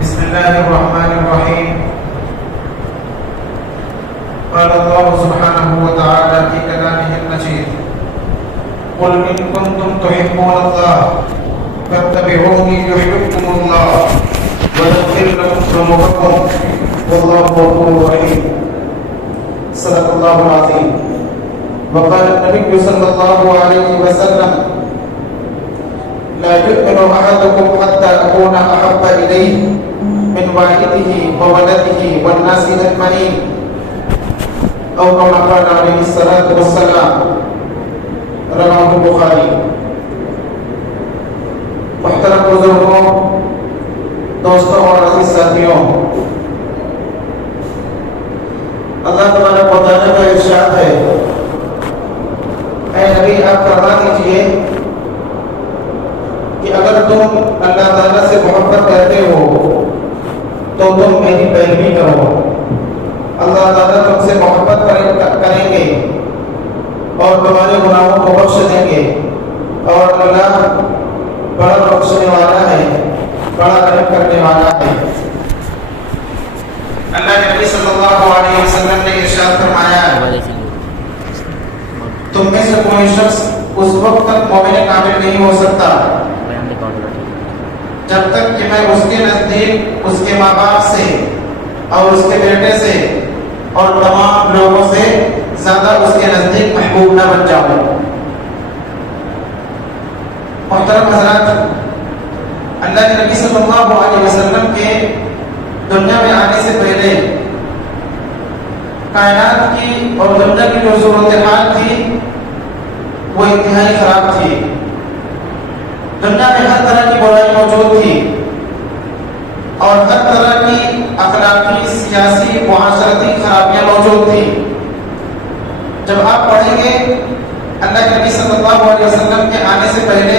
بسم الله الرحمن الرحيم. قال الله سبحانه وتعالى في كلامه المجيد: قل إن كنتم تحبون الله فاتبعوني يحببكم الله ويغفر لكم ذنوبكم والله غفور رحيم. صدق الله العظيم. وقال النبي صلى الله عليه وسلم: لا يؤمن أحدكم حتى أكون أحب إليه من والده وولده والناس أجمعين، أو كما قال عليه الصلاة والسلام. رواه البخاری. محترم بزرگوں، دوستوں اور عزیز ساتھیوں، اللہ تبارک و تعالیٰ کا ارشاد ہے: اے نبی آپ فرما دیجئے کہ اگر تم اللہ تعالیٰ سے محبت کرتے ہو تو تم میری پیروی کرو. اللہ تعالیٰ تم سے محبت کریں گے اور تمہارے گناہوں کو بخش دیں گے، اور اللہ بڑا بخشنے والا ہے، بڑا رحم کرنے والا ہے. اللہ کے نبی صلی اللہ علیہ وسلم نے ارشاد فرمایا: تم میں سے کوئی شخص اس وقت تک مومن کامل نہیں ہو سکتا جب تک کہ میں اس کے نزدیک اس کے ماں باپ سے اور اس کے بیٹے سے اور تمام لوگوں سے زیادہ اس کے نزدیک محبوب نہ بن جاؤں. محترم حضرات، اللہ کے نبی صلی اللہ علیہ وسلم کے دنیا میں آنے سے پہلے کائنات کی اور دنیا کی جو صورتحال تھی وہ انتہائی خراب تھی. دنیا میں ہر طرح کی برائی موجود تھی اور ہر طرح کی اخلاقی، سیاسی، معاشرتی خرابیاں موجود تھی. جب آپ پڑھیں گے اللہ کے نبی صلی اللہ علیہ وسلم کے آنے سے پہلے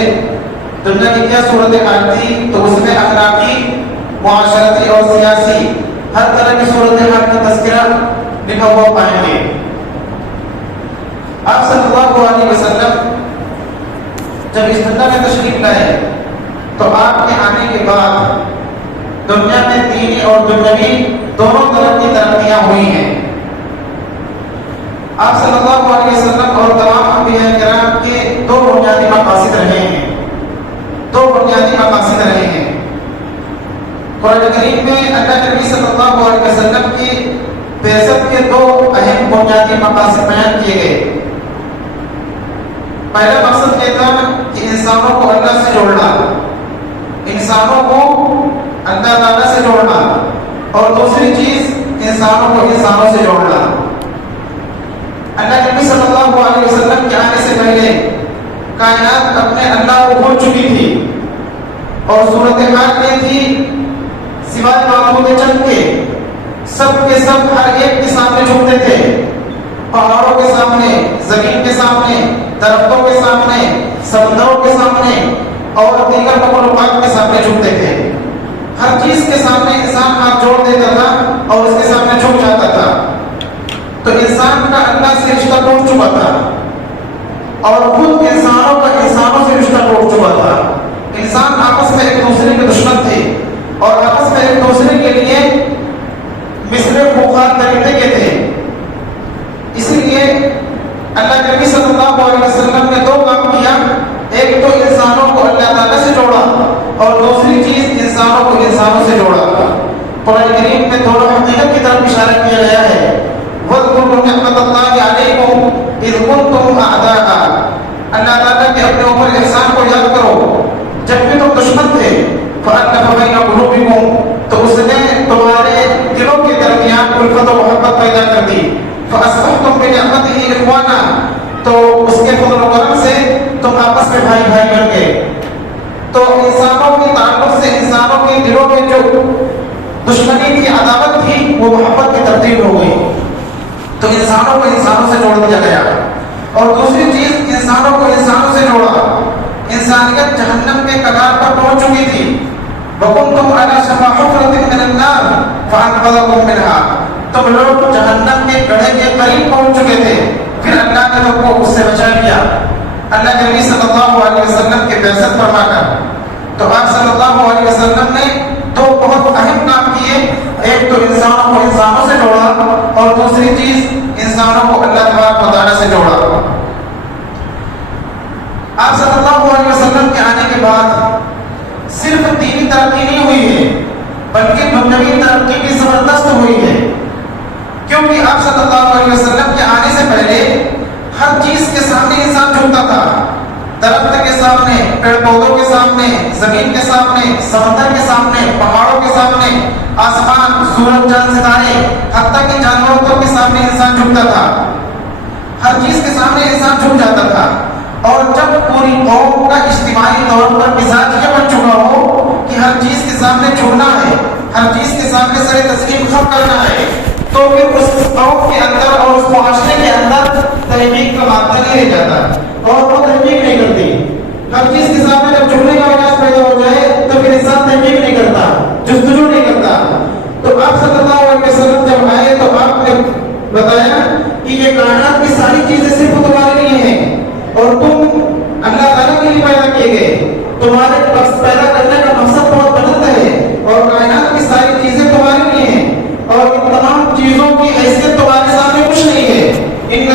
دنیا کی کیا صورتحال تھی تو اس میں اخلاقی، معاشرتی اور سیاسی ہر طرح کی صورتحال کا تذکرہ لکھا ہوا پائیں گے. آپ صلی اللہ علیہ وسلم جب اس دنیا میں تشریف لائے تو آپ کے آنے کے بعد دنیا میں دینی اور دنیاوی دونوں طرح کی ترقیاں ہوئی ہیں. آپ صلی اللہ علیہ وسلم اور تمام انبیاء کرام کے دو بنیادی مقاصد رہے ہیں. قرآن کریم میں اللہ کے نبی صلی اللہ علیہ وسلم کی بعثت کے دو اہم بنیادی مقاصد بیان کیے گئے. پہلا مقصد یہ تھا کہ انسانوں کو اللہ سے جوڑنا، انسانوں کو اللہ تعالیٰ سے جوڑنا، اور دوسری چیز انسانوں کو انسانوں سے جوڑنا. اللہ کے نبی صلی اللہ علیہ وسلم کے آنے سے پہلے کائنات اپنے اللہ کو بھول چکی تھی اور صورتحال یہ تھی سوائے معبود چند کے سب ہر ایک کے سامنے جھکتے تھے. پہاڑوں کے سامنے، زمین کے سامنے، درختوں کے سامنے، سمندروں کے سامنے اور دیگر مخلوقات کے سامنے جھکتے تھے. ہر چیز کے سامنے انسان ہاتھ جوڑ دیتا تھا اور اس کے سامنے جھک جاتا تھا. تو انسان کا اللہ سے رشتہ ٹوٹ چکا تھا اور خود انسانوں کا انسانوں سے رشتہ ٹوٹ چکا تھا. انسان آپس میں ایک دوسرے کے دشمن تھے اور آپس میں ایک دوسرے کے لیے مثل خوخار طریقے کے تھے. اسی لیے اللہ کے نبی صلی اللہ علیہ وسلم نے دو کام کیا: ایک تو انسانوں کو اللہ تعالیٰ سے جوڑا اور دوسری چیز انسانوں کو انسانوں سے جوڑا. قرآن کریم میں دونوں حقیقت کی طرف اشارہ کیا گیا ہے: وَاذْكُرُوا نِعْمَتَ اللَّهِ عَلَيْكُمْ إِذْ كُنْتُمْ أَعْدَاءً. اللہ تعالیٰ کے اپنے اوپر احسان کو یاد کرو جب بھی تم دشمن تھے. فَأَلَّفَ بَيْنَ قُلُوبِكُمْ، تو اس نے تمہارے دلوں کے درمیان الفت و محبت پیدا کر دی. فَأَصْبَحْتُمْ بِنِعْمَتِهِ إِخْوَانًا، تو اس کے فضل و کرم سے تم آپس میں بھائی بھائی بن گئے. تو انسانوں کے تعلق سے انسانوں کے دلوں میں جو دشمنی کی عداوت تھی وہ محبت کی تبدیل ہو گئی. تو انسانوں کو انسانوں سے جوڑ دیا گیا. اور دوسری چیز انسانوں کو انسانوں سے جوڑا. انسانیت جہنم کے کگار پر پہنچ چکی تھی. وَكُنْتُمْ عَلَى شَفَا حُفْرَةٍ مِّنَ النَّارِ فَأَنْقَذَكُم مِّنْهَا. تم لوگ جہنم کے گڑھے کے قریب پہنچ چکے تھے، پھر اللہ نے تم کو اس سے بچا لیا. اللہ کے نبی صلی اللہ علیہ وسلم کے بعثت فرما کر تو آپ صلی اللہ علیہ وسلم نے دو بہت اہم کام کیے. ایک تو انسانوں کو انسانوں سے جوڑا اور دوسری چیز انسانوں کو اللہ تبارک و تعالیٰ سے جوڑا. آپ صلی اللہ علیہ وسلم کے آنے کے بعد صرف دینی ترقی نہیں ہوئی ہے بلکہ دنیاوی ترقی بھی زبردست ہوئی ہے. کیونکہ آپ صلی اللہ علیہ وسلم کے آنے سے پہلے ہر چیز کے سامنے انسان جھکتا تھا. درخت کے سامنے، پیڑ پودوں کے سامنے، زمین کے سامنے، سمندر کے سامنے، پہاڑوں کے سامنے، آسمان، سورج، چاند، ستارے، حتیٰ کہ جانوروں کے سامنے انسان جھکتا تھا. ہر چیز کے سامنے انسان جھک جاتا تھا. اور جب پوری قوم کا اجتماعی طور پر مزاج یہ بن چکا ہو کہ ہر چیز کے سامنے جھکنا ہے، ہر چیز کے سامنے سر تسلیم خم کرنا ہے، تو پھر اس قوم کے اندر اور اس معاشرے کے اندر تحقیق کا مادہ نہیں رہ جاتا اور وہ تحقیق نہیں کرتی. ہر چیز کے سامنے جب جھکنے کا احساس پیدا ہو جائے تو پھر انسان تحقیق نہیں کرتا، جستجو نہیں کرتا. تو آپ صلی اللہ علیہ وسلم جب آئے تو آپ نے بتایا کہ یہ کائنات کی ساری چیزیں صرف تمہارے لیے ہیں اور تم اللہ تعالیٰ کے لیے پیدا کیے گئے. تمہارے پیدا کرنے کا مقصد بہت بلند ہے اور کائنات کی ساری چیزیں تمہارے لیے ہیں اور ان تمام چیزوں کی حیثیت تمہارے سامنے کچھ نہیں ہے. ان کا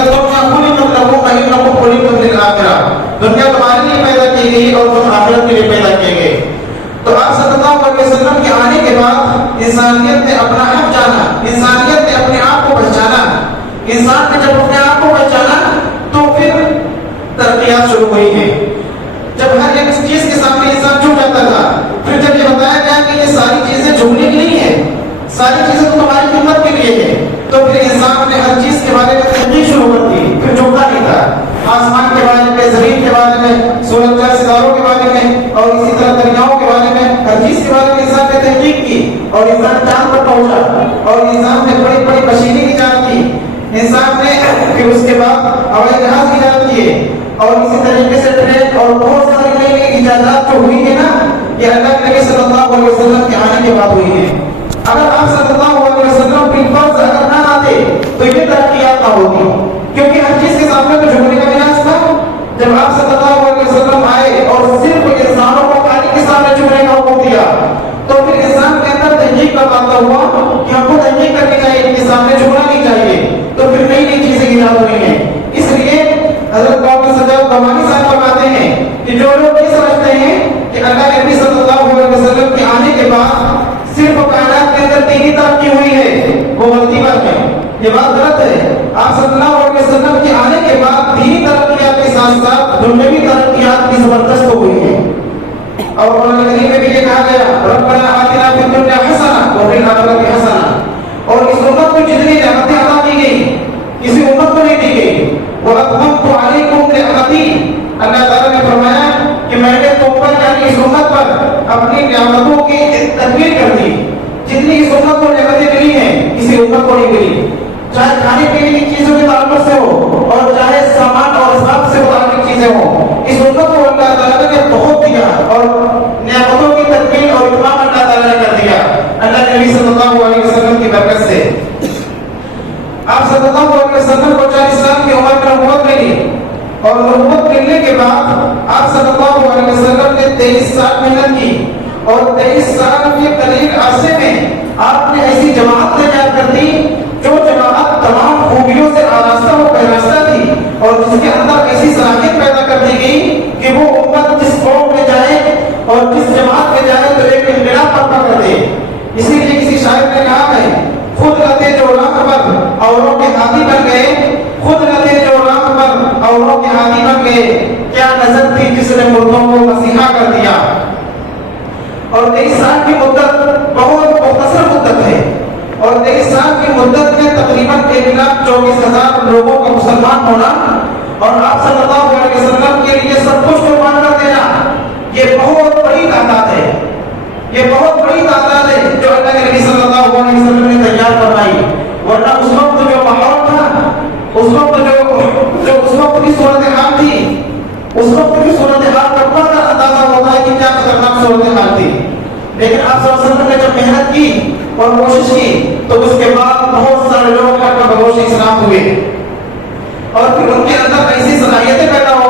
دنیا تمہارے لیے پیدا کی گئی اور تم آخرت کے لیے پیدا کیے گئے. تو آپ صلی اللہ علیہ وسلم کے آنے کے بعد انسانیت نے اپنا حق جانا، انسانیت نے اپنے آپ کو پہچانا. انسان نے جب اپنے آپ کو پہچانا تو پھر ترقیات شروع ہوئی ہیں. جب ہر ایک چیز کے سامنے انسان جھک جاتا تھا، پھر جب یہ بتایا گیا کہ یہ ساری چیزیں جھکنے کی نہیں ہے، ساری چیزیں تو تمہاری خدمت کے لیے ہے، تو پھر انسان نے ہر چیز کے بارے میں تحقیق شروع کر دی. پھر جھکتا نہیں تھا. آسمان کے بارے میں، زمین کے بارے میں، سورج چاند ستاروں کے بارے میں اور اسی طرح دریاؤں کے بارے میں، ہر چیز کے بارے میں انسان نے تحقیق کی اور انسان چاند پر پہنچا اور انسان نے بڑی بڑی مشینیں ایجاد کی. انسان نے پھر اس کے بعد ہوائی جہاز ایجاد کیے اور اسی طریقے سے ٹرین اور بہت ساری نئی نئی ایجادات جو ہوئی ہے نا، یہ اللہ کے نبی صلی اللہ علیہ وسلم کے آنے کے بعد ہوئی ہے. اگر آپ صلی اللہ علیہ وسلم بالفرض اگر نہ آتے تو یہ ترقیات نہ ہوتی، کیونکہ ہر چیز کے سامنے تو جھکنے کا مزاج تھا. جب آپ صلی اللہ علیہ وسلم آئے اور صرف انسانوں کو پانی کے سامنے جھکنے کا حکم دیا تو پھر انسان کے اندر تحقیق کا مادہ ہوا کہ ہم کو تحقیق کرنی چاہیے، ان کے سامنے جھکنا نہیں چاہیے. تو پھر نئی نئی چیزیں ایجاد ہوئی ہیں. اس لیے حضرت مولانا سجاد بہمانی صاحب فرماتے ہیں کہ جو لوگ یہ سمجھتے ہیں کہ اللہ کے نبی صلی اللہ علیہ وسلم کے آنے کے بعد صرف کائنات کے اندر دینی ترقی ہوئی ہے، وہ غلطی بات ہے، یہ بات غلط ہے. آپ صلی اللہ علیہ وسلم کے آنے کے بعد دینی ترقیات کے ساتھ ساتھ دنیاوی ترقیات بھی زبردست ہو گئی ہیں. اور قرآن کریم میں بھی یہ کہا گیا ربنا آتنا فی الدنیا حسنہ وفی الآخرۃ حسنہ. اور اس امت کو جتنی نعمتیں عطا کی گئی کسی امت کو نہیں دی گئی. وَأَتْمَمْتُ عَلَيْكُمْ نِعْمَتِي، اللہ تعالیٰ نے فرمایا کہ میں نے تم پر یعنی اس امت پر اپنی نعمتوں کی تکمیل کر دی. جتنی اس امت کو نعمتیں ملی ہیں کسی امت کو نہیں ملی، چاہے کھانے پینے کی چیزوں کے تعلق سے ہو اور چاہے سامان اور اسباب سے متعلق چیزیں ہوں. اس امت کو اللہ تعالیٰ نے بہت دیا اور نعمتوں کی تکمیل اور اتمام اللہ تعالیٰ نے کر دیا اللہ کے نبی صلی اللہ علیہ وسلم کی برکت سے. آپ صلی اللہ علیہ وسلم کو 40 سال کی عمر میں نبوت ملی اور نبوت ملنے کے بعد آپ صلی اللہ علیہ وسلم نے 23 سال محنت کی اور 23 سال کے قلیل عرصے میں آپ نے ایسی جماعت تیار کر دی جو جماعت تمام خوبیوں سے آراستہ و پیراستہ تھی اور جس کے اندر ایسی صلاحیت پیدا کر دی گئی کہ وہ امت جس قوم میں جائے اور جس جماعت میں جائے تو ایک انقلاب برپا کر دے. اسی لیے کسی شاعر نے کہا ہے خود لتے جو راہ پر اوروں کے ہاتھی بن گئے، خود لتے جو راہ پر اوروں کے ہاتھی بن گئے، کیا نظر تھی جس نے مردوں کو مسیحا کر دیا. اور 23 سال کی مدت بہت مختصر مدت ہے اور 23 سال کی مدت میں تقریباً 1,24,000 لوگوں کا مسلمان ہونا اور آپ صلی اللہ علیہ وسلم کے لیے سب کچھ قربان کر دینا، یہ بہت بڑی تعداد ہے. یہ بہت بڑی تعداد ہے جو اللہ کے نبی صلی اللہ علیہ وسلم نے تیار فرمائی. ورنہ اس وقت جو ماحول تھا، اس وقت جو اس وقت کی صورتحال تھی، اس وقت کی صورتحال کا پتہ اندازہ ہوتا ہے کہ کیا خطرناک صورتحال تھی. لیکن آپ صلی اللہ علیہ وسلم نے جب محنت کی اور کوشش کی تو اس کے بعد بہت سارے لوگ کا بگوش اسلام ہوئے اور پھر ان کے اندر ایسی صلاحیتیں پیدا ہو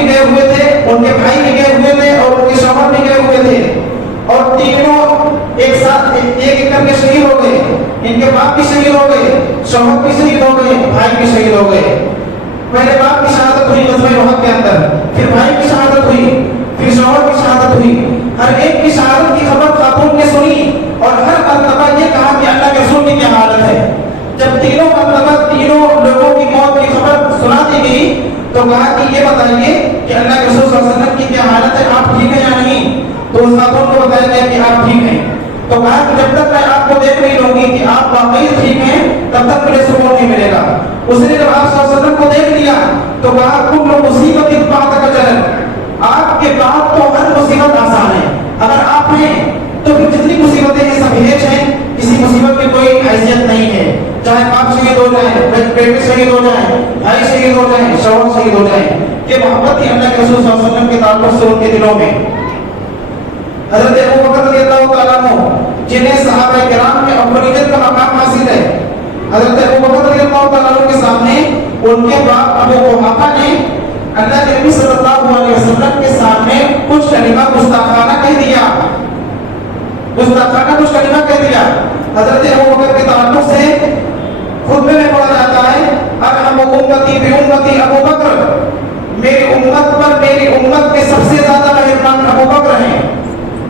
بھی گئے ہوئے تھے, ان کے بھائی بھی گئے ہوئے تھے, اور ان کے شوہر بھی گئے ہوئے تھے, اور تینوں ایک ساتھ ایک کر کے شہید ہو گئے. ان کے باپ بھی شہید ہو گئے, شوہر بھی شہید ہو گئے, بھائی بھی شہید ہو گئے. پہلے باپ کی شہادت ہوئی غزوہ احد کے اندر, پھر بھائی کی شہادت ہوئی, پھر شوہر کی شہادت ہوئی. ہر ایک کی شہادت کی خبر خاتون نے سنی, اور ہر مرتبہ یہ کہا کہ اللہ کے رسول کی کیا حالت ہے. جب تینوں مرتبہ تینوں لوگوں کی موت کی خبر سنا دی گئی تو کہا کہ یہ بتائیے کہ اللہ کے رسول صلی اللہ علیہ وسلم کی کیا حالت ہے, آپ ٹھیک ہیں یا نہیں. تو اس خاتون کو بتایا گیا کہ آپ ٹھیک ہیں. تو کہا کہ جب تک میں آپ کو دیکھ نہیں لوں گی کہ آپ واقعی ٹھیک ہیں تب تک مجھے سکون نہیں ملے گا. اس نے جب آپ صلی اللہ علیہ وسلم کو دیکھ لیا تو کہا کل مصیبت بعد اجل, آپ کے بعد تو ہر مصیبت آسان ہے. اگر آپ ہیں تو پھر جتنی مصیبتیں ہیں سب ہیج ہیں, کسی مصیبت کی کوئی حیثیت نہیں ہے. چاہے باپ شہید ہو جائیں, بیٹے شہید ہو جائیں, بھائی شہید ہو جائیں, شوہر شہید ہو جائیں, یہ محبت تھی اللہ کے رسول صلی اللہ علیہ وسلم کے تعلق سے ان کے دلوں میں. حضرت ابو بکر رضی اللہ تعالیٰ عنہ جنہیں صحابہ کرام کے افضلیت کا مقام حاصل ہے, حضرت ابو بکر رضی اللہ تعالیٰ عنہ کے سامنے ان کے باپ ابو قحافہ نے اللہ کے نبی صلی اللہ علیہ وسلم کے سامنے کچھ کلمہ گستاخانہ کہہ دیا, گستاخانہ کچھ کلمہ کہہ دیا. حضرت ابو بکر کے تعلق سے خطبے میں پڑھا جاتا ہے ارحم امتی بامتی ابو بکر, میری امت پر میری امت کے سب سے زیادہ مہربان ابو بکر ہیں.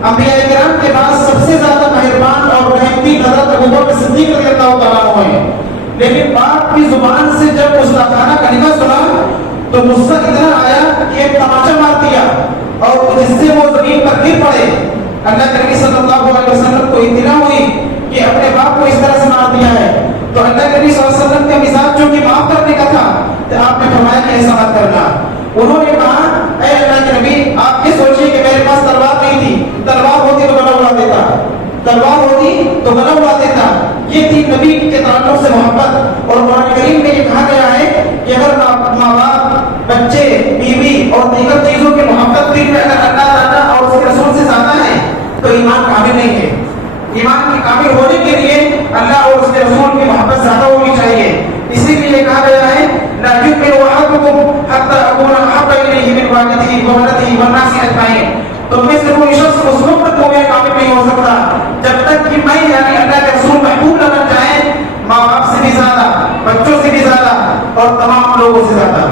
انبیاء کرام کے بعد سب سے زیادہ مہربان اور رحمتی حضرت ابو بکر صدیق رضی اللہ تعالیٰ عنہ ہیں. لیکن باپ کی زبان سے جب گستاخانہ کلمہ سنا تو غصہ اتنا آیا کہ ایک تماچا مار دیا, اور جس سے وہ زمین پر گر پڑے. اللہ کے نبی صلی اللہ علیہ وسلم کو اطلاع ہوئی کہ اپنے باپ کو اس طرح سے مار دیا ہے. تو اللہ کے نبی صلی اللہ علیہ وسلم کا مزاج جو کہ معاف کرنے کا تھا, تو آپ نے فرمایا کہ ایسا مت کرنا. انہوں نے کہا اے اللہ کے نبی آپ یہ سوچیے کہ میرے پاس تلوار نہیں تھی, تلوار ہوتی تو گلا اڑا دیتا, تلوار ہوتی تو گلا اڑا دیتا. یہ تھی نبی کے تعلق سے محبت. اور قرآن کریم میں یہ کہا گیا ہے کہ اگر ماں باپ, بچے, بیوی اور دیگر چیزوں کی محبت دل میں اگر اللہ تعالیٰ اور اس کے رسول سے زیادہ ہے تو ایمان کامل نہیں ہے. ایمان کی کامل ہونے کے لیے اللہ اور اس کے رسول کی محبت زیادہ ہونی چاہیے. اسی لیے کہا گیا ہے لا یؤمن احدکم حتی اکون احب الیہ من والدہ وولدہ والناس اجمعین. تو میں سے کوئی شخص اس وقت مومن کامل نہیں ہو سکتا جب تک کہ میں یعنی اللہ کے رسول محبوب نہ بن جائے ماں باپ سے بھی زیادہ, بچوں سے بھی زیادہ, اور تمام لوگوں سے زیادہ.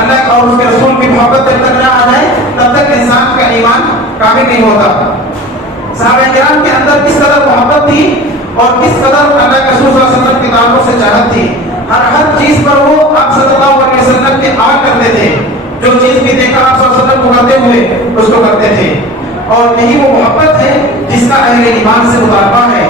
اللہ اور اس کے رسول کی محبت جب تک نہ آ جائے تب تک انسان کا ایمان کامل نہیں ہوتا. صحابہ کرام کے اندر کس قدر محبت تھی اور کس قدر اللہ کے رسول صلی اللہ علیہ وسلم کے تعلق سے چاہت تھی. ہر چیز پر وہ آپ صلی اللہ علیہ وسلم کے آ کرتے تھے. جو چیز بھی دیکھا آپ صلی اللہ علیہ وسلم کو کرتے ہوئے اس کو کرتے تھے. اور یہی وہ محبت ہے جس کا اہل ایمان سے مطالبہ ہے.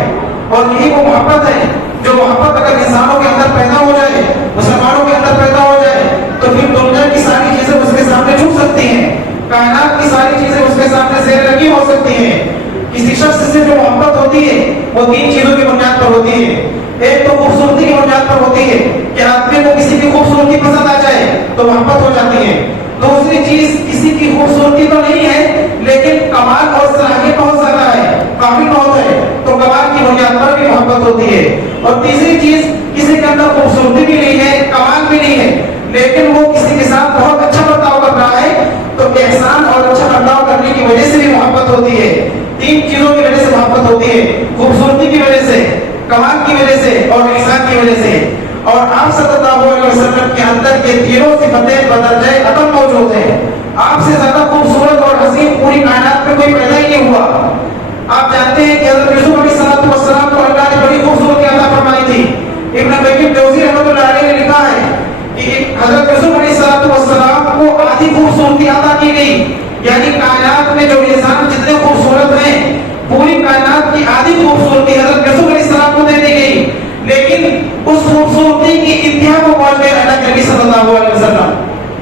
اور یہی وہ محبت ہے جو محبت اگر انسانوں کے اندر پیدا ہو جائے, مسلمانوں کے اندر پیدا ہو جائے, تو پھر دنیا کی ساری چیزیں اس کے سامنے جھک سکتی ہیں, کائنات کی ساری چیزیں اس کے سامنے زیر لگی ہو سکتی ہیں. کسی شخص سے جو محبت ہوتی ہے وہ تین چیزوں کی بنیاد پر ہوتی ہے. ایک تو خوبصورتی کی بنیاد پر ہوتی ہے کہ آدمی کو کسی کی خوبصورتی پسند آ جائے تو محبت ہو جاتی ہے. دوسری چیز کسی کی خوبصورتی تو نہیں ہے لیکن کمال اور صلاحیت بہت زیادہ ہے, قابل بہت ہے, تو کمال کی بنیاد پر بھی محبت ہوتی ہے. اور تیسری چیز کسی کے اندر خوبصورتی بھی نہیں ہے, کمال بھی نہیں ہے, لیکن وہ کسی کے ساتھ بہت اچھا برتاؤ کر رہا ہے تو احسان اور اچھا برتاؤ کرنے کی وجہ سے بھی محبت ہوتی ہے. تین چیزوں کی وجہ سے محبت ہوتی ہے, خوبصورتی کی وجہ سے, کمال کی وجہ سے اور احسان کی وجہ سے. اور آپ صلی اللہ علیہ وسلم کے اندر یہ تینوں صفتیں بدرجہ عدم موجود ہیں. آپ سے زیادہ خوبصورت اور حسین پوری کائنات میں کوئی پیدا ہی نہیں ہوا. آپ جانتے ہیں کہ حضرت یوسف علیہ السلام کو اللہ نے بڑی خوبصورتی عطا فرمائی تھی. ابن قیم جوزی رحمۃ اللہ علیہ نے لکھا ہے کہ حضرت یوسف علیہ السلام کو آدھی خوبصورتی عطا کی گئی, یعنی کائنات میں جو انسان جتنے خوبصورت ہیں پوری کائنات کی آدھی خوبصورتی حضرت یوسف علیہ السلام کو دے دی گئی. لیکن اس خوبصورتی کی انتہا کو پہنچ گئے اللہ کے نبی صلی اللہ علیہ وسلم,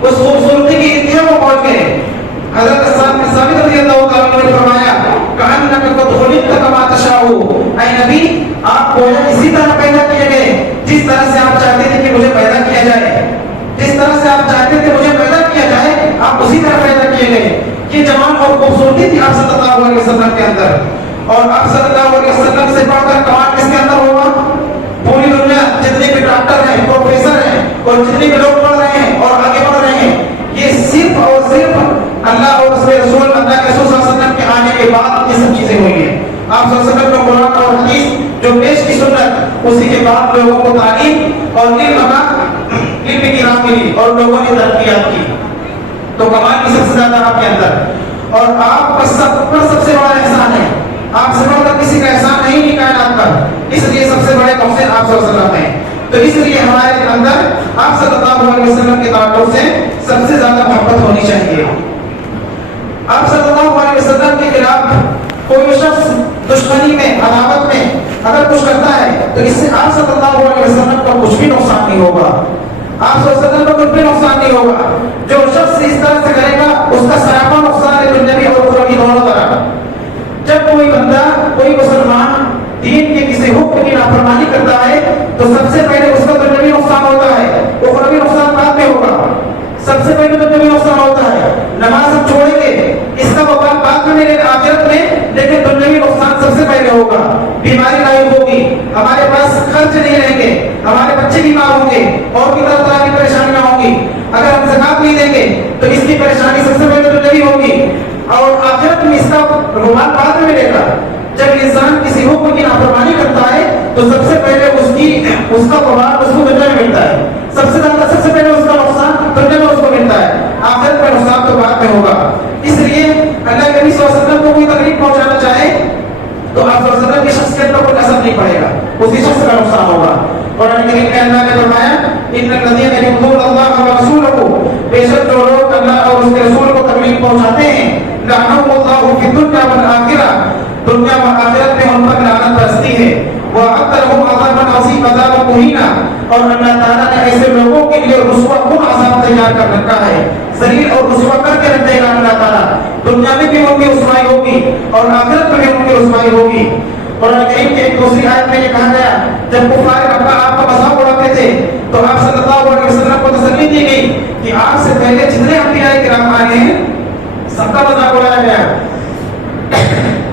اس خوبصورتی کی انتہا کو پہنچ گئے. حضرت ثابت رضی اللہ تعالیٰ عنہ نے فرمایا کأنک قد خلقت کما تشاء, اے نبی آپ کو اسی طرح پیدا کیے گئے جس طرح سے آپ چاہتے تھے کہ مجھے پیدا کیا جائے, جس طرح سے آپ چاہتے تھے مجھے پیدا کیا جائے آپ اسی طرح پیدا کیے گئے. یہ جمال اور خوبصورتی تھی آپ صلی اللہ علیہ وسلم کے اندر. اور آپ صلی اللہ علیہ وسلم سے پڑھ کر کمال کس کے اندر ہوگا؟ پوری دنیا جتنے بھی ڈاکٹر ہیں, پروفیسر ہیں اور جتنے بھی لوگ پڑھ رہے ہیں اور آگے بڑھ رہے ہیں, یہ صرف اور صرف کے بعد یہ سب چیزیں ہوئی ہیں. آپ صلی اللہ علیہ وسلم کو قرآن اور حدیث جو پیش کی سنت، اسی کے بعد لوگوں کو تعلیم اور علم کی راہ ملی اور لوگوں نے ترقیات کی. تو کمال کی سب سے زیادہ آپ کے اندر، اور آپ کا سب سے بڑا احسان ہے. آپ سے بڑھ کر کسی کا احسان نہیں کائنات پر، اس لیے سب سے بڑے محسن آپ صلی اللہ علیہ وسلم ہیں. تو اس لیے ہمارے اندر آپ صلی اللہ علیہ وسلم کے تعلق سے سب سے زیادہ محبت ہونی چاہیے. آپ صلی اللہ علیہ وسلم کے خلاف کوئی شخص دشمنی میں، عداوت میں اگر کچھ کرتا ہے تو اس سے آپ صلی اللہ علیہ وسلم کو کچھ بھی نقصان نہیں ہوگا. آپ صلی اللہ علیہ وسلم کو کچھ بھی نقصان نہیں ہوگا. جو شخص اس طرح سے کرے گا اس کا سراپا نقصان ہے دنیاوی اور اخروی دونوں طرح. جب کوئی بندہ، کوئی مسلمان دین کے کسی حکم کی نافرمانی کرتا ہے تو سب سے پہلے اس کا دنیاوی نقصان ہوتا ہے، اخروی نقصان بعد میں ہوگا. سب سے پہلے دنیاوی نقصان ہوتا ہے. نماز ہم چھوڑیں گے، اس کا وبال بعد میں ملے گا آخرت میں، لیکن دنیاوی نقصان سب سے پہلے ہوگا. بیماری لاحق ہوگی، ہمارے پاس خرچ نہیں رہیں گے، ہمارے بچے بیمار ہوں گے، اور بھی طرح طرح کی پریشانیاں ہوں گی. اگر ہم زکات نہیں دیں گے تو اس کی پریشانی سب سے پہلے دنیاوی ہوگی، اور آخرت میں اس کا رومال بعد میں ملے گا. جب انسان کسی حکم کی نافرمانی کرتا ہے تو سب سے پہلے اس کا وبال اس کو دنیا میں ملتا ہے. سب سے پہلے اس کا نقصان دنیا میں اس کو ملتا ہے، آخرت میں نقصان تو بعد میں ہوگا. اس لیے اللہ کے نبی صلی اللہ علیہ وسلم کو کوئی تکلیف پہنچانا چاہے تو آپ صلی اللہ علیہ وسلم کی شخصیت پر کوئی اثر نہیں پڑے گا، اسی شخص کا نقصان ہوگا. قرآن کریم میں اللہ نے فرمایا ان الذین یؤذون اللہ ورسولہ، بے شک جو لوگ اللہ اور اس کے رسول کو تکلیف پہنچاتے ہیں، لعنہم اللہ فی الدنیا والآخرہ، دنیا و آخرت میں ان پر لعنت برستی ہے. وَأَعَدَّ لَهُمْ عَذَابًا عَظِيمًا، عذاب مہینہ، اور اللہ تعالیٰ نے ایسے لوگوں کے لیے رسوا کن عذاب تیار کر رکھا ہے. ذلیل اور رسوا کر کے رکھ دے گا اللہ تعالیٰ. دنیا میں بھی ان کی رسوائی ہوگی اور آخرت میں بھی ان کی رسوائی ہوگی. قرآن کریم کی ایک دوسری آیت میں یہ کہا گیا، جب کفار مکہ آپ کا مذاق اڑاتے تھے تو آپ صلی اللہ علیہ وسلم کو تسلی دی گئی کہ آپ سے پہلے جتنے انبیاء کرام آئے ہیں سب کا مذاق اڑایا گیا.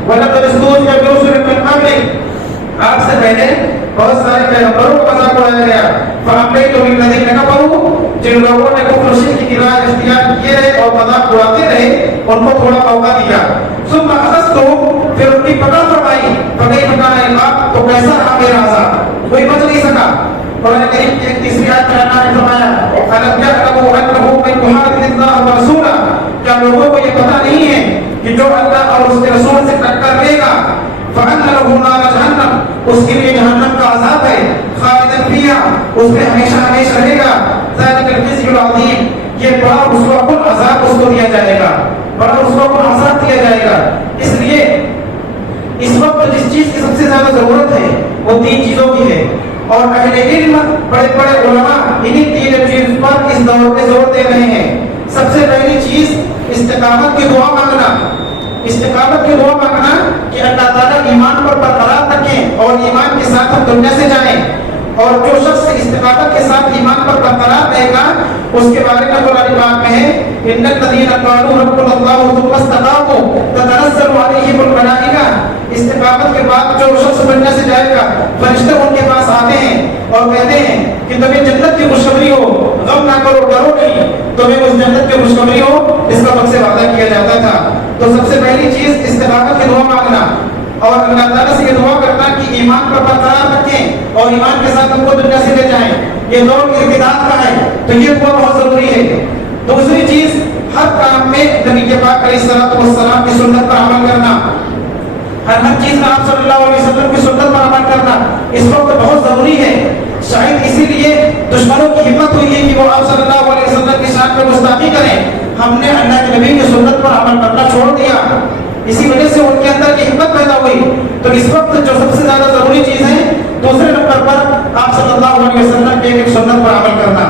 وَلَقَدِ اسْتُهْزِئَ بِرُسُلٍ مِّن قَبْلِكَ، آپ سے پہلے بہت سارے پیغمبروں کا مذاق اڑایا گیا. فَأَمْلَيْتُ لِلَّذِينَ كَفَرُوا، جن لوگوں نے کفر و شرک کی راہ اختیار کیے رہے اور مذاق اڑاتے رہے ان کو تھوڑا موقع دیا. ثُمَّ أَخَذْتُهُمْ، پھر ان کی پکڑ فرمائی. فَكَيْفَ كَانَ عِقَابِ، تو کیسا رہا میرا عذاب، کوئی بچ نہیں سکا. قرآن کریم کی ایک تیسری آیت میں اللہ نے فرمایا أَلَمْ يَعْلَمُوا أَنَّهُ مَن يُحَادِدِ اللَّهَ وَرَسُولَهُ، کیا لوگوں کو یہ پتہ نہیں ہے کہ جو اللہ اور اس کے رسول سے ٹکر لے گا فَأَنَّ لَهُ نَارَ جَهَنَّمَ، اس کے لیے جہنم کا عذاب ہے، خالدًا فِيهَا، اس میں ہمیشہ ہمیشہ رہے گا. ذَلِكَ الْخِزْيُ الْعَظِيمُ، یہ بڑا رسوا کن عذاب اس کو دیا جائے گا، بڑا رسوا کن عذاب دیا جائے گا. اس لیے اس وقت جس چیز کی سب سے زیادہ ضرورت ہے وہ تین چیزوں کی ہے، اور اہل علم بڑے بڑے علماء انہی تین چیز پر اس دور میں زور دے رہے ہیں. سب سے پہلی چیز استقامت کی دعا مانگنا. استقامت کی دعا مانگنا کہ اللہ تعالیٰ ایمان پر برقرار رکھیں اور ایمان کے ساتھ ہم دنیا سے جائیں. اور جو شخص استقامت کے ساتھ ایمان پر برقرار رہے گا اس کے بارے میں قرآن پاک میں ہے ان الذین قالوا ربنا اللہ ثم استقاموا تتنزل علیہم الملائکہ. استقامت کے بعد جو شخص دنیا سے جائے گا فرشتے ان کے پاس آتے ہیں اور کہتے ہیں کہ تمہیں جنت کی خوشخبری ہو، غم نہ کرو، ڈرو نہیں، تمہیں اس جنت کی خوشخبری ہو اس کا تم سے وعدہ کیا جاتا تھا. تو سب سے پہلی چیز استقامت کی دعا مانگنا اور اللہ تعالیٰ سے یہ دعا کرنا کہ ایمان پر برقرار رکھیں اور ایمان کے ساتھ ہم کو دنیا سے لے جائیں. یہ دور ارتداد کا ہے تو یہ دعا بہت ضروری ہے. دوسری چیز ہر کام میں نبی پاک علیہ الصلوۃ والسلام کی سنت پر عمل کرنا. ہر چیز میں آپ صلی اللہ علیہ وسلم کی سنت پر عمل کرنا اس وقت بہت ضروری ہے. شاید اسی لیے دشمنوں کی ہمت ہوئی ہے کہ وہ آپ صلی اللہ علیہ وسلم کی شان میں گستاخی کریں. ہم نے اللہ کے نبی کی سنت پر عمل کرنا چھوڑ دیا، اسی وجہ سے ان کے اندر کی ہمت پیدا ہوئی. تو اس وقت جو سب سے زیادہ ضروری چیز ہے دوسرے نمبر پر آپ صلی اللہ علیہ وسلم کے ایک سنت پر عمل کرنا.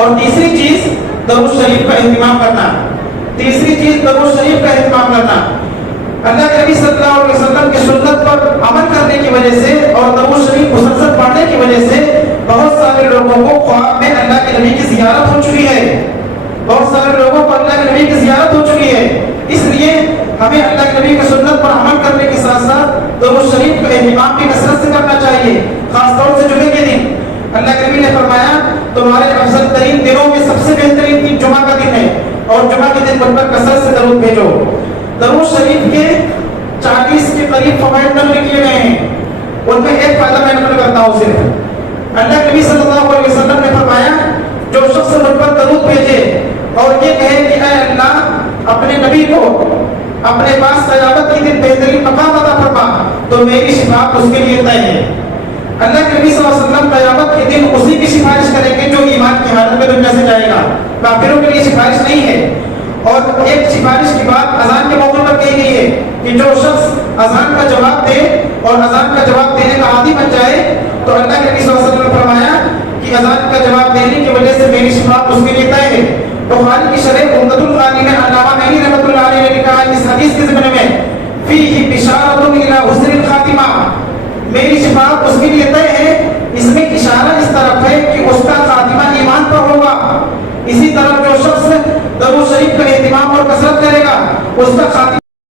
اور تیسری چیز درود شریف کا اہتمام کرنا. تیسری چیز درود شریف کا اہتمام کرنا. اللہ کے نبی صلی اللہ علیہ وسلم کی سنت پر عمل کرنے کی وجہ سے اور درود شریف مسلسل پڑھنے کی وجہ سے بہت سارے لوگوں کو خواب میں اللہ کے نبی کی زیارت ہو چکی ہے. بہت سارے لوگوں کو اللہ کے نبی کی زیارت ہو چکی ہے. اس لیے ہمیں اللہ کے نبی کی سنت پر عمل کرنے کے ساتھ ساتھ درود شریف کا اہتمام بھی کثرت سے کرنا چاہیے، خاص طور سے جمعے کے دن. اللہ کے نبی نے فرمایا تمہارے افضل ترین دنوں میں سب سے بہترین دن جمعہ کا دن ہے اور جمعہ کے دن پر کثرت سے درود بھیجو. درود شریف کے 40 کے قریب فوائد نقل کیے گئے ہیں، ان میں ایک فائدہ میں نقل کرتا ہوں صرف۔ اللہ کے نبی صلی اللہ علیہ وسلم نے فرمایا جو شخص مجھ پر درود بھیجے اور یہ کہے کہ اے اللہ اپنے نبی کو اپنے پاس قیامت کے دن بہترین مقام عطا فرما، تو میری شفاعت اس کے لیے طے ہے۔ اللہ کے نبی صلی اللہ علیہ وسلم قیامت کے دن اسی کی سفارش کریں گے جو ایمان کی حالت میں دنیا سے جائے گا، کافروں کے لیے سفارش نہیں ہے۔ اور ایک سفارش کی بات اذان کے موقع پر کہی گئی ہے کہ جو شخص اذان کا جواب دے اور اذان کا جواب دینے کا عادی بن جائے تو اللہ کے نبی صلی اللہ علیہ وسلم نے فرمایا کہ اذان کا جواب دینے کی وجہ سے میری شفاعت اس کے لیے طے ہے۔ بخاری کی شرح عمدۃ القاری میں علامہ نعیمی رحمۃ اللہ علیہ نے لکھا ہے اس حدیث کے ضمن میں فیہ بشارۃ الی حسن الخاتمہ، میری شفاعت اس کے لیے طے ہے، اس میں اشارہ اس طرف ہے کہ اس کا خاتمہ ایمان پر ہوگا۔ اسی طرح جو شخص درود شریف کا اہتمام اور کثرت کرے گا اس کا خاتمہ